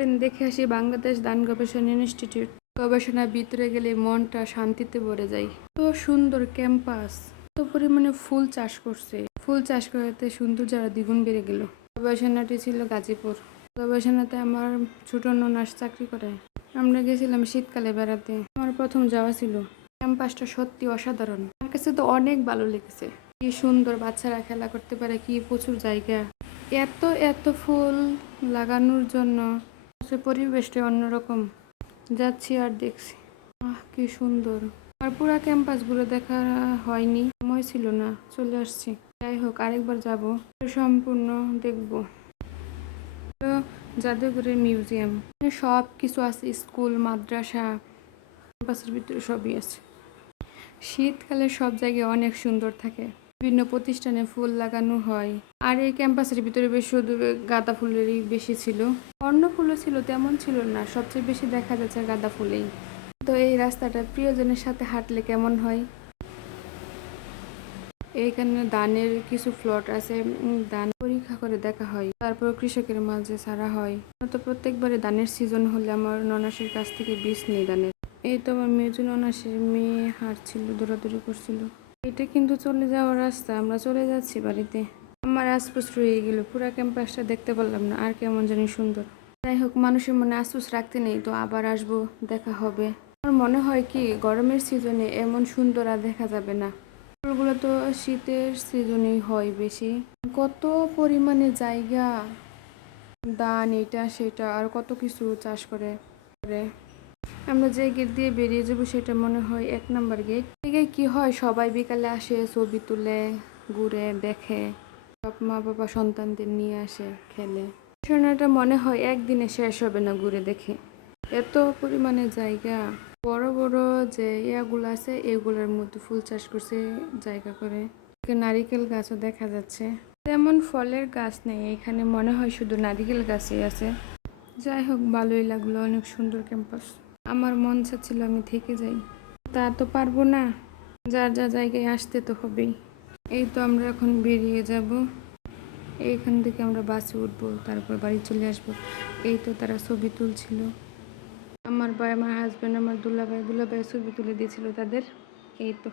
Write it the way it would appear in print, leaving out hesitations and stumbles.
চলেন দেখে আসি বাংলাদেশ ধান গবেষণা ইনস্টিটিউট। গবেষণার ভিতরে গেলে মনটা শান্তিতে ভরে যায়। তো সুন্দর ক্যাম্পাস, তো পরিমাণে ফুল চাষ করছে। ফুল চাষ করাতে সৌন্দর্য আরো দ্বিগুণ বেড়ে গেল। গবেষণাটি ছিল গাজীপুর। গবেষণাতে আমার ছোট ননাস চাকরি করে। আমরা গেছিলাম শীতকালে বেড়াতে। আমার প্রথম যাওয়া ছিল। ক্যাম্পাসটা সত্যি অসাধারণ। আমার কাছে তো অনেক ভালো লেগেছে। কি সুন্দর, বাচ্চারা খেলা করতে পারে, কি প্রচুর জায়গা, এত এত ফুল লাগানোর জন্য পরিবেশটা অন্যরকম। যাচ্ছি আর দেখছি, কি সুন্দর। আর পুরা ক্যাম্পাস ঘুরে দেখা হয়নি, সময় ছিল না, চলে আসছি। যাই হোক, আরেকবার যাব, সম্পূর্ণ দেখব। জাদুঘরের মিউজিয়াম, সব কিছু আছে, স্কুল, মাদ্রাসা, ক্যাম্পাসের ভিতরে সবই আছে। শীতকালে সব জায়গায় অনেক সুন্দর থাকে। বিভিন্ন প্রতিষ্ঠানে ফুল লাগানো হয়। আর এই ক্যাম্পাসের ভিতরে বেশ শুধু গাঁদা ফুলেরই বেশি ছিল, অন্য ফুলও ছিল, তেমন ছিল না। সবচেয়ে বেশি দেখা যাচ্ছে গাঁদা ফুলেই। তো এই রাস্তাটা প্রিয়জনের সাথে হাঁটলে কেমন হয়। এইখানে ধানের কিছু প্লট আছে, ধান পরীক্ষা করে দেখা হয়, তারপর কৃষকের মাঝে ছাড়া হয়। তো প্রত্যেকবারে ধানের সিজন হলে আমার ননাসের কাছ থেকে বীজ নেই ধানের। এই তো আমার মেজু ননাসের মেয়ে হাঁটছিল, দৌড়াদৌড়ি করছিল। এটা কিন্তু চলে যাওয়ার রাস্তা, আমরা চলে যাচ্ছি বাড়িতে। আমার আশপাশ রয়ে গেল, পুরা ক্যাম্পাসটা দেখতে পারলাম না, আর কেমন জানি সুন্দর। যাই হোক, মানুষের মনে আফসোস রাখতে নেই, তো আবার আসবো, দেখা হবে। আমার মনে হয় কি, গরমের সিজনে এমন সুন্দর আর দেখা যাবে না। ফুলগুলো তো শীতের সিজনেই হয় বেশি। কত পরিমাণে জায়গা, ধান, এটা সেটা আর কত কিছু চাষ করে। আমরা যে গেট দিয়ে বেরিয়ে যাবো সেটা মনে হয় 1 নম্বর গেট থেকে। কি হয়, সবাই বিকালে আসে, ছবি তুলে, ঘুরে, দেখে। সব মা বাবা সন্তানদের নিয়ে আসে, খেলে। ঘোষণাটা মনে হয় একদিনে শেষ হবে না ঘুরে দেখে, এত পরিমাণে জায়গা। বড় বড় যে ইয়াগুলো আছে, এগুলোর মধ্যে ফুল চাষ করছে জায়গা করে। নারিকেল গাছও দেখা যাচ্ছে। তেমন ফলের গাছ নেই এখানে, মনে হয় শুধু নারিকেল গাছই আছে। যাই হোক, ভালোই লাগলো, অনেক সুন্দর ক্যাম্পাস। আমার মন চাচ্ছিল আমি থেকে যাই, তা তো পারবো না, যার যা জায়গায় আসতে তো হবেই। এই তো আমরা এখন বেরিয়ে যাব, এইখান থেকে আমরা বাসে উঠবো, তারপর বাড়ি চলে আসবো। এই তো তারা ছবি তুলছিল, আমার ভাই, আমার হাজব্যান্ড, আমার দুলাভাই ছবি তুলে দিয়েছিল তাদের। এই তো